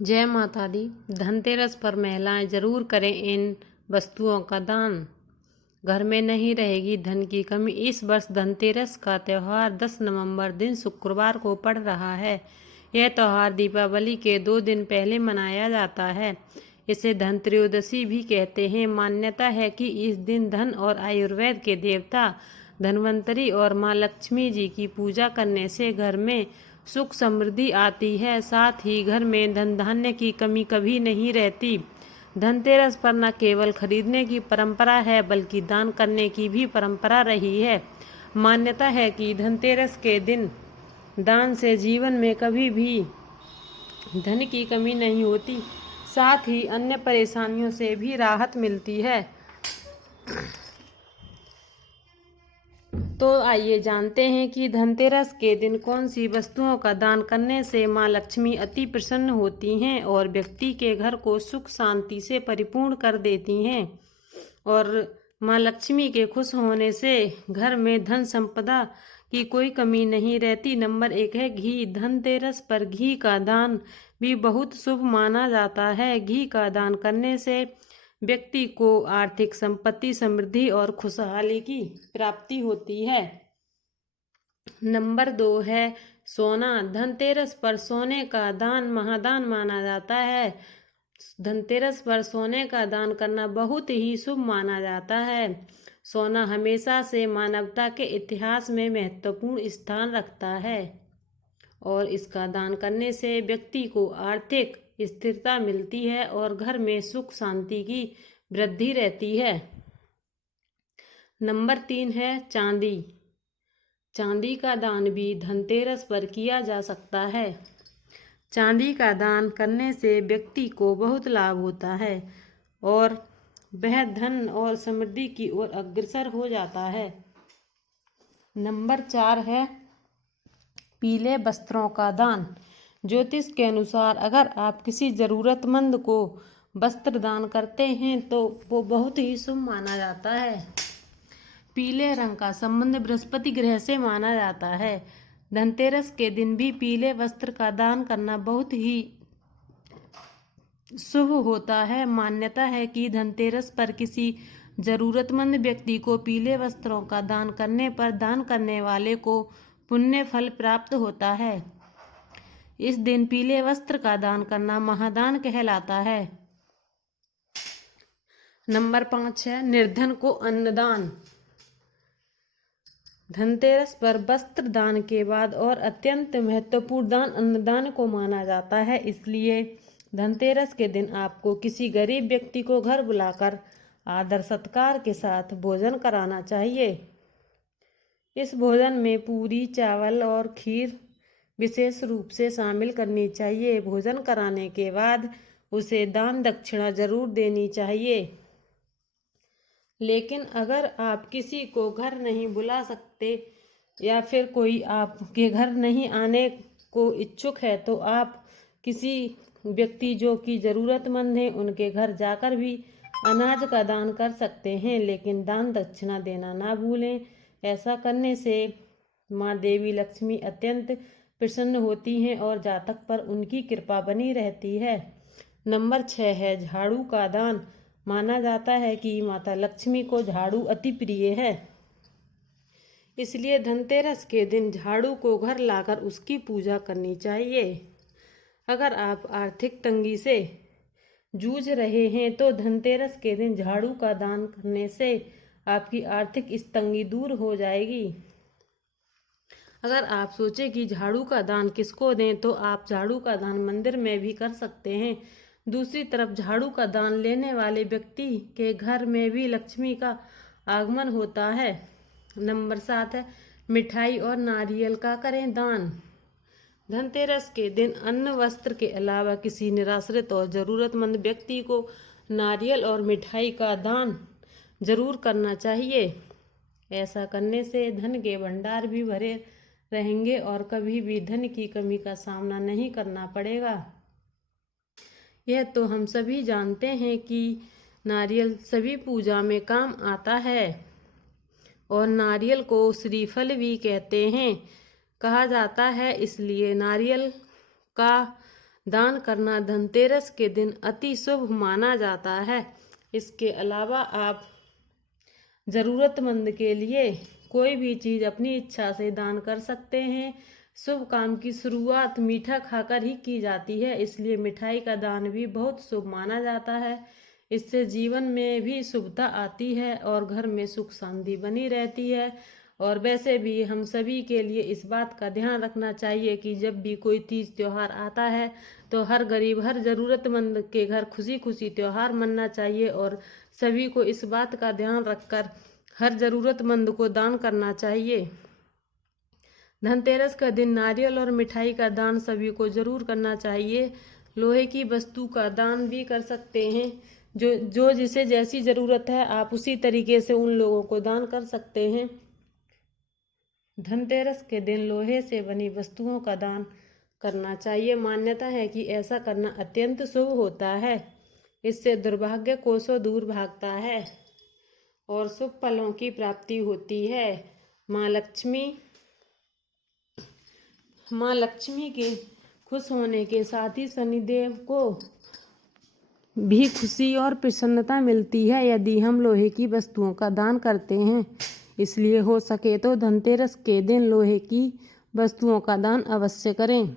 जय माता दी। धनतेरस पर महिलाएं जरूर करें इन वस्तुओं का दान। घर में नहीं रहेगी धन की कमी। इस वर्ष धनतेरस का त्यौहार 10 नवंबर दिन शुक्रवार को पड़ रहा है। यह त्यौहार दीपावली के 2 दिन पहले मनाया जाता है। इसे धनत्रयोदशी भी कहते हैं। मान्यता है कि इस दिन धन और आयुर्वेद के देवता धन्वंतरी और माँ लक्ष्मी जी की पूजा करने से घर में सुख समृद्धि आती है। साथ ही घर में धन धान्य की कमी कभी नहीं रहती। धनतेरस पर न केवल खरीदने की परंपरा है बल्कि दान करने की भी परंपरा रही है। मान्यता है कि धनतेरस के दिन दान से जीवन में कभी भी धन की कमी नहीं होती, साथ ही अन्य परेशानियों से भी राहत मिलती है। तो आइए जानते हैं कि धनतेरस के दिन कौन सी वस्तुओं का दान करने से माँ लक्ष्मी अति प्रसन्न होती हैं और व्यक्ति के घर को सुख शांति से परिपूर्ण कर देती हैं। और माँ लक्ष्मी के खुश होने से घर में धन संपदा की कोई कमी नहीं रहती। नंबर 1 है घी। धनतेरस पर घी का दान भी बहुत शुभ माना जाता है। घी का दान करने से व्यक्ति को आर्थिक संपत्ति, समृद्धि और खुशहाली की प्राप्ति होती है। नंबर 2 है सोना। धनतेरस पर सोने का दान महादान माना जाता है। धनतेरस पर सोने का दान करना बहुत ही शुभ माना जाता है। सोना हमेशा से मानवता के इतिहास में महत्वपूर्ण स्थान रखता है और इसका दान करने से व्यक्ति को आर्थिक स्थिरता मिलती है और घर में सुख शांति की वृद्धि रहती है। नंबर 3 है चांदी। चांदी का दान भी धनतेरस पर किया जा सकता है। चांदी का दान करने से व्यक्ति को बहुत लाभ होता है और वह धन और समृद्धि की ओर अग्रसर हो जाता है। नंबर 4 है पीले वस्त्रों का दान। ज्योतिष के अनुसार अगर आप किसी जरूरतमंद को वस्त्र दान करते हैं तो वो बहुत ही शुभ माना जाता है। पीले रंग का संबंध बृहस्पति ग्रह से माना जाता है। धनतेरस के दिन भी पीले वस्त्र का दान करना बहुत ही शुभ होता है। मान्यता है कि धनतेरस पर किसी जरूरतमंद व्यक्ति को पीले वस्त्रों का दान करने पर दान करने वाले को पुण्य फल प्राप्त होता है। इस दिन पीले वस्त्र का दान करना महादान कहलाता है। नंबर 5 है निर्धन को अन्नदान। धनतेरस पर वस्त्र दान के बाद और अत्यंत महत्वपूर्ण दान अन्नदान को माना जाता है। इसलिए धनतेरस के दिन आपको किसी गरीब व्यक्ति को घर बुलाकर आदर सत्कार के साथ भोजन कराना चाहिए। इस भोजन में पूरी, चावल और खीर विशेष रूप से शामिल करनी चाहिए। भोजन कराने के बाद उसे दान दक्षिणा जरूर देनी चाहिए। लेकिन अगर आप किसी को घर नहीं बुला सकते या फिर कोई आपके घर नहीं आने को इच्छुक है तो आप किसी व्यक्ति जो कि ज़रूरतमंद हैं उनके घर जाकर भी अनाज का दान कर सकते हैं, लेकिन दान दक्षिणा देना ना भूलें। ऐसा करने से माँ देवी लक्ष्मी अत्यंत प्रसन्न होती हैं और जातक पर उनकी कृपा बनी रहती है। नंबर 6 है झाड़ू का दान। माना जाता है कि माता लक्ष्मी को झाड़ू अति प्रिय है, इसलिए धनतेरस के दिन झाड़ू को घर लाकर उसकी पूजा करनी चाहिए। अगर आप आर्थिक तंगी से जूझ रहे हैं तो धनतेरस के दिन झाड़ू का दान करने से आपकी आर्थिक तंगी दूर हो जाएगी। अगर आप सोचें कि झाड़ू का दान किसको दें तो आप झाड़ू का दान मंदिर में भी कर सकते हैं। दूसरी तरफ झाड़ू का दान लेने वाले व्यक्ति के घर में भी लक्ष्मी का आगमन होता है। नंबर 7 है मिठाई और नारियल का करें दान। धनतेरस के दिन अन्न वस्त्र के अलावा किसी निराश्रित और ज़रूरतमंद व्यक्ति को नारियल और मिठाई का दान जरूर करना चाहिए। ऐसा करने से धन के भंडार भी भरे रहेंगे और कभी भी धन की कमी का सामना नहीं करना पड़ेगा। यह तो हम सभी जानते हैं कि नारियल सभी पूजा में काम आता है और नारियल को श्रीफल भी कहते हैं, कहा जाता है। इसलिए नारियल का दान करना धनतेरस के दिन अति शुभ माना जाता है। इसके अलावा आप ज़रूरतमंद के लिए कोई भी चीज़ अपनी इच्छा से दान कर सकते हैं। शुभ काम की शुरुआत मीठा खाकर ही की जाती है, इसलिए मिठाई का दान भी बहुत शुभ माना जाता है। इससे जीवन में भी शुभता आती है और घर में सुख शांति बनी रहती है। और वैसे भी हम सभी के लिए इस बात का ध्यान रखना चाहिए कि जब भी कोई तीज त्योहार आता है तो हर गरीब, हर ज़रूरतमंद के घर खुशी खुशी त्योहार मनाना चाहिए और सभी को इस बात का ध्यान रखकर हर ज़रूरतमंद को दान करना चाहिए। धनतेरस का दिन नारियल और मिठाई का दान सभी को जरूर करना चाहिए। लोहे की वस्तु का दान भी कर सकते हैं। जो जिसे जैसी ज़रूरत है आप उसी तरीके से उन लोगों को दान कर सकते हैं। धनतेरस के दिन लोहे से बनी वस्तुओं का दान करना चाहिए। मान्यता है कि ऐसा करना अत्यंत शुभ होता है। इससे दुर्भाग्य कोसों दूर भागता है और शुभ फलों की प्राप्ति होती है। माँ लक्ष्मी के खुश होने के साथ ही शनिदेव को भी खुशी और प्रसन्नता मिलती है यदि हम लोहे की वस्तुओं का दान करते हैं। इसलिए हो सके तो धनतेरस के दिन लोहे की वस्तुओं का दान अवश्य करें।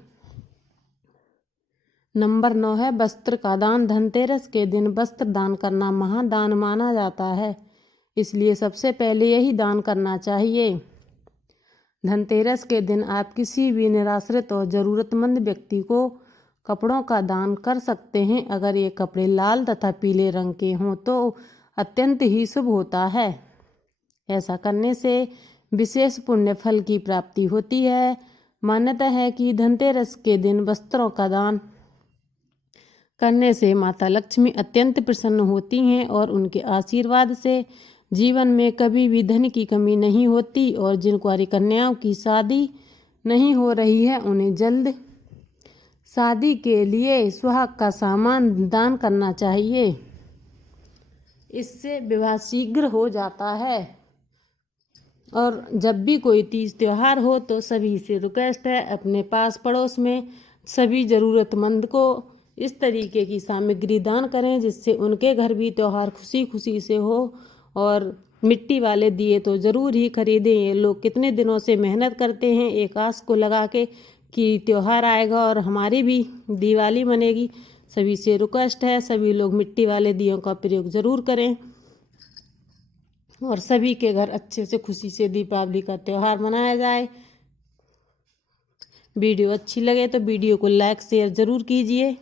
नंबर 9 है वस्त्र का दान। धनतेरस के दिन वस्त्र दान करना महादान माना जाता है, इसलिए सबसे पहले यही दान करना चाहिए। धनतेरस के दिन आप किसी भी निराश्रित और ज़रूरतमंद व्यक्ति को कपड़ों का दान कर सकते हैं। अगर ये कपड़े लाल तथा पीले रंग के हों तो अत्यंत ही शुभ होता है। ऐसा करने से विशेष पुण्य फल की प्राप्ति होती है। मान्यता है कि धनतेरस के दिन वस्त्रों का दान करने से माता लक्ष्मी अत्यंत प्रसन्न होती हैं और उनके आशीर्वाद से जीवन में कभी भी धन की कमी नहीं होती। और जिन कुंवारी कन्याओं की शादी नहीं हो रही है उन्हें जल्द शादी के लिए सुहाग का सामान दान करना चाहिए। इससे विवाह शीघ्र हो जाता है। और जब भी कोई तीज त्योहार हो तो सभी से रिक्वेस्ट है अपने पास पड़ोस में सभी ज़रूरतमंद को इस तरीके की सामग्री दान करें जिससे उनके घर भी त्योहार खुशी खुशी से हो। और मिट्टी वाले दिए तो ज़रूर ही खरीदें। ये लोग कितने दिनों से मेहनत करते हैं एक आस को लगा के कि त्योहार आएगा और हमारी भी दिवाली बनेगी। सभी से रिक्वेस्ट है सभी लोग मिट्टी वाले दियों का प्रयोग ज़रूर करें और सभी के घर अच्छे से खुशी से दीपावली का त्यौहार मनाया जाए। वीडियो अच्छी लगे तो वीडियो को लाइक शेयर ज़रूर कीजिए।